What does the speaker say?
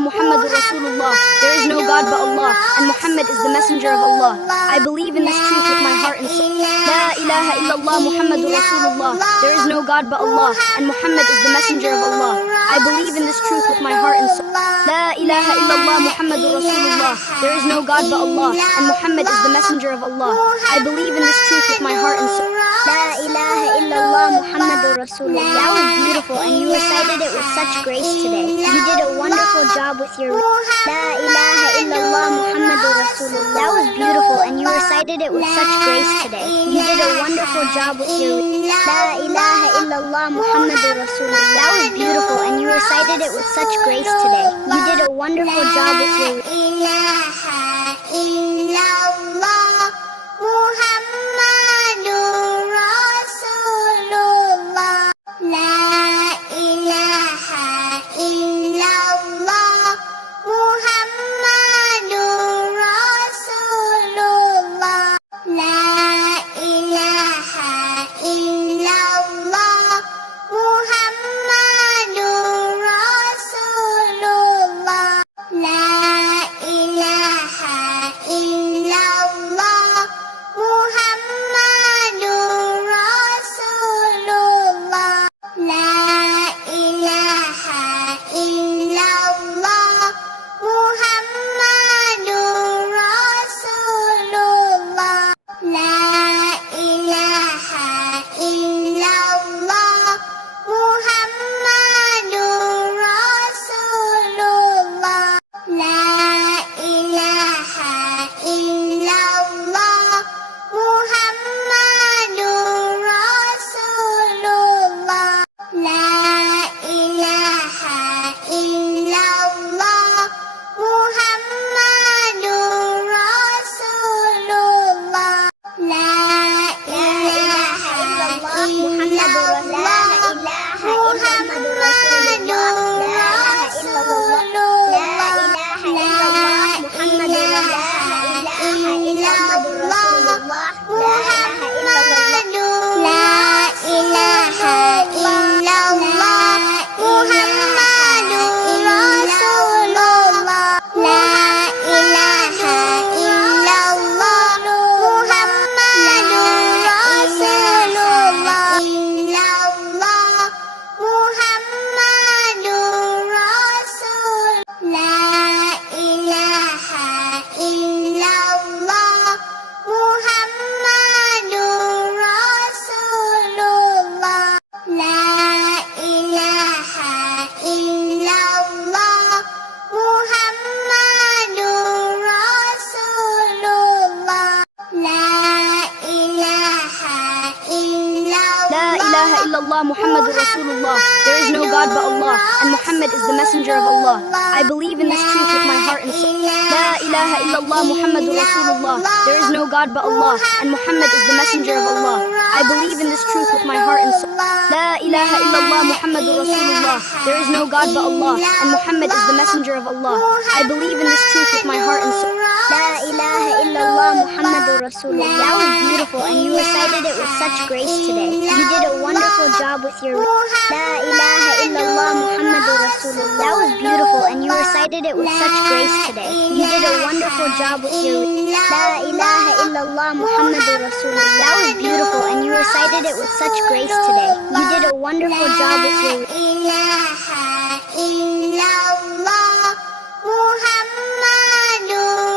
Muhammadur Rasulullah. There is no God but Allah, and Muhammad is the messenger of Allah. I believe in this truth with my heart and soul. La ilaha illallah Muhammadur Rasulullah. There is no God but Allah, and Muhammad is the messenger of Allah. I believe in this truth with my heart and soul. La ilaha illallah Muhammadur Rasulullah. There is no God but Allah, and Muhammad is the messenger of Allah. I believe in this truth with my heart and soul. La ilaha illallah Muhammadur Rasulullah. That was beautiful, and you recited it with such grace today. You did a wonderful job with your La ilaha illallah Muhammadur Rasulullah. That was beautiful, and you recited it with such grace today. You did a wonderful job with your La ilaha illallah Muhammadur Rasulullah. That was beautiful, and you recited it with such grace today. You did a wonderful job with your ilaha illallah Muhammadur Rasulullah. La ilaha illallah Muhammadur Rasulullah. La ilaha illallah Muhammadur Rasulullah. La ilaha illallah Muhammadur Rasulullah. La ilaha illallah Muhammadur Rasulullah. La ilaha illallah Muhammadur Rasulullah. La ilaha illallah Muhammadur Rasulullah. La ilaha illallah Muhammadur Rasulullah. La ilaha illallah Muhammadur Muhammadur Rasulullah. There is no God but Allah, and Muhammad is the messenger of Allah. I believe in this truth with my heart and soul. La ilaha illallah Muhammadur Rasulullah. There is no God but Allah, and Muhammad is the messenger of Allah. I believe in this truth with my heart and soul. La ilaha illallah Muhammadur Rasulullah. There is no God but Allah, and Muhammad is the messenger of Allah. I believe in this truth with my heart and soul. La ilaha illallah Muhammadur Rasulullah. That was beautiful, and you recited it with such grace today. You did a wonderful job with your La ilaha illallah Muhammadur Rasulullah. That was beautiful, and you recited it with such grace today. You did a wonderful job with your La ilaha illallah Muhammadur Rasulullah. That was beautiful, and you recited it with such grace today. You did a wonderful job with your ilaha illallah Muhammadur